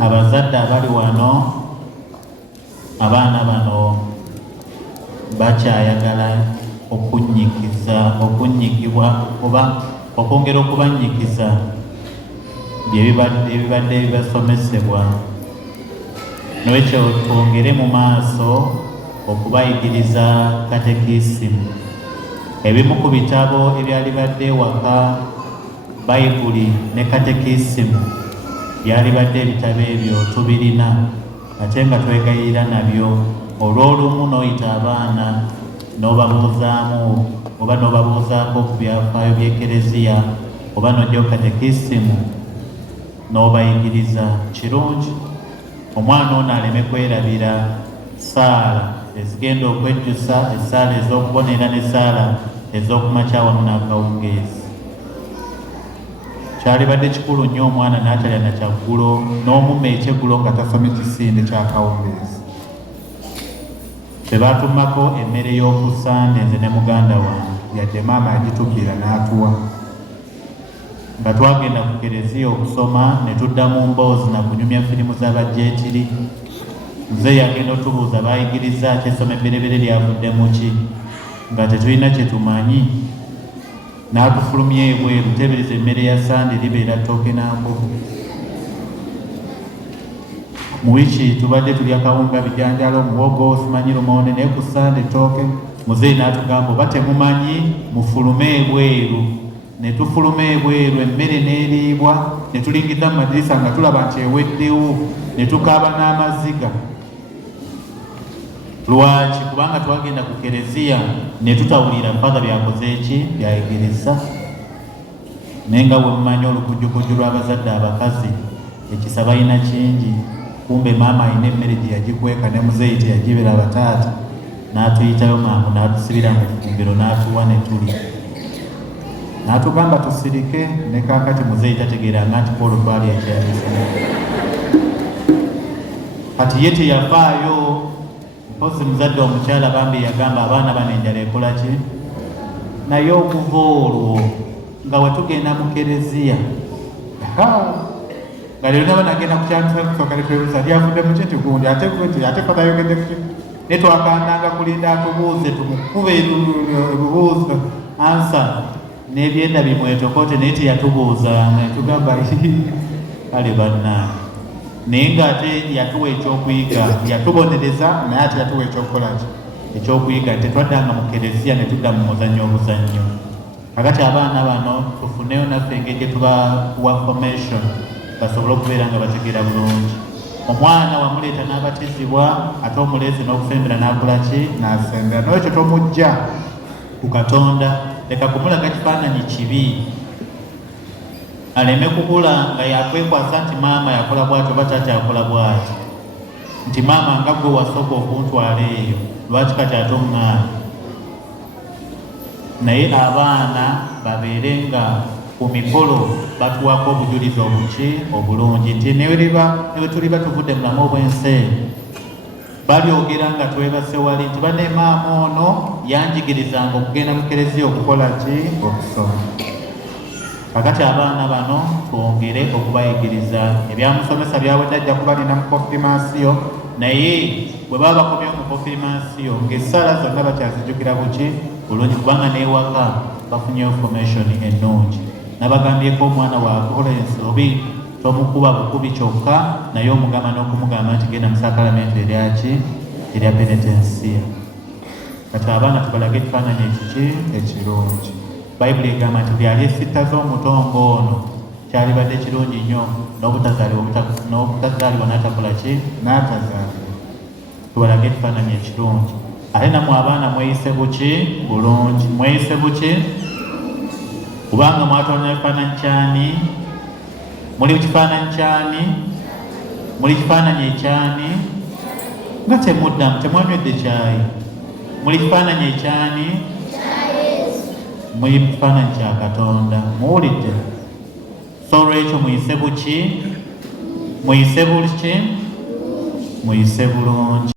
abazadde abali wano, abaana bano bakyayagala okunyigibwa oba okwongera okubanyigiza ebibadde bibasomesebwa. N'ekyo twongere mu maaso okubayigiriza katekisimu. Ebimu ku bitabo ebyali badde waka, Bayibuli ne katekisimu, byali badde ebitabo ebyo tubirina ate nga twegayirira nabyo. Olw'olumu n'oyita abaana n'obabuuzaamu oba n'obabuuzaako ku byafaayo by'Ekereziya oba n'ojja katekisimu n'obayigiriza, kirungi. Omwana ono aleme kwerabira ssaala ezigenda okwejjusa, essaala ez'okubonera n'essaala ez'okumakya wamu n'akawungeezi. Kyalibadde kikulu nnyo omwana n'atalya na kyaggulo n'omumma ekyeggulo nga tasomye kisinde ky'akawungeezi. Tebaatummako emmere y'oku Sande nze ne muganda wange, yadde maama yagitubbira n'atuwa. Nga twagenda ku Kereziya okusoma ne tudda mu mboozi na kunyumya firimu z'abajeetiri. Nze yagenda otubuuza bayigiriza ki, essomo ebberebere lyavudde mu ki, nga tetulina kye tumanyi. N'atufulumya ebweru, tebereza emmere ya Sande libeera ttooke na mbovu. Mu wiiki tubadde tulya kawunga, bijanjalo, muwogo, simanyi lumonde, naye ku Sande ttooke. Muzeeyi n'atugamba oba temumanyi mufulume ebweru. Ne tufuluma ebweru, emmere n'eriibwa, ne tulingiza mu madirisa nga tulaba nti eweddewo, ne tukaaba n'amaziga. Lwaki? Kubanga twagenda ku Kereziya ne tutawulira mpaka byakoze eki, byayigiriza. Naye nga bwe mumanyi olukujjukujju lw'abazadde abakazi, ekisa balina kingi. Kumbe maama alina emmere gye yagikweka ne muzeeyi teyagibera bataata, n'atuyitayo mangu n'atusibira mu ffumbiro n'atuwa ne tulya. N'atugamba tusirike, ne kaakati muzeeyi tategeeranga nti Paul twali ekyalisana. Kati ye teyafaayo. Mpozi muzadde omukyala bambi yagamba abaana bano enjala ekola ki? Naye okuva olwo nga we tugenda mu Kereziya, nga leero naba nagenda ku kyanisa kusooka ne twebuuza lyavudde mu kiti gundi ate fada yogedde ku kiti. Ne twakandanga kulinda atubuuze, tumukube ebibuuzo ansa n'ebyenda bimwetokote, naye teyatubuuzanga. Tugamba kale bannange. Naye ng'ate yatuwa ekyokuyiga, yatubonereza naye ate yatuwa ekyokukola ki, ekyokuyiga. Tetwaddanga mu Kereziya ne tudda mu muzannyo obuzannyo. Kakati abaana bano tufuneyo naffe engeri gye tubawa formation basobole okubeera nga bategeera bulungi. Omwana wamuleeta n'abatizibwa, ate omuleezi n'okufembera n'akola ki, n'asembera. N'ekyo tomujja ku Katonda, leka kumulaga kifaananyi kibi. Aleme kukula nga yakwekwasa nti maama yakola bw'ati oba taata yakola bw'ati, nti maama nga gwe wasooka okuntwala eyo, lwaki kati ate omwana. Naye abaana babeere nga ku mikolo batuwako obujulizi obulungi, nti ne bwe tuliba tuvudde mulamu obw'ensi balyogera nga twebase wali nti banne maama ono yanjigirizanga okugenda mu Kereziya okukola ki, okusoma. Kakati abaana bano twongere okubayigiriza. Ebyamusomesa byawedde ajja kubalina mu konfirmasiyo, naye bwe baba bakomyewo mu konfirmasiyo ng'essaala zonna bakyazijjukira buki bulungi, kubanga n'ewaka bafunyeyo formation ennungi. Nabagambyeko omwana wa Florence obi tomukuba bukubi kyokka, naye omugamba n'okumugamba nti genda mu sakalamenti eryaki, erya penetensiya. Kati abaana tubalage ekifaananyi ekiki ekirungi. Bayibuli egamba nti byali esitta z'omutongo ono kyalibadde kirungi nnyo n'obutazaalibwa n'atakola ki, n'atazaalibwa. Tubalage ekifaananyi ekirungi. Ate nammwe abaana mweyise buki bulungi, mweyise buki kubanga mwatona ekifaananyi kyani, muli kifaananyi kyani, muli kifaananyi ekyani, nga temuddamu temwanywedde kyayi, muli kifaananyi ekyani, muli kifaananyi kya Katonda. Muwulidde? So olwekyo muyise buki, muyise bulungi.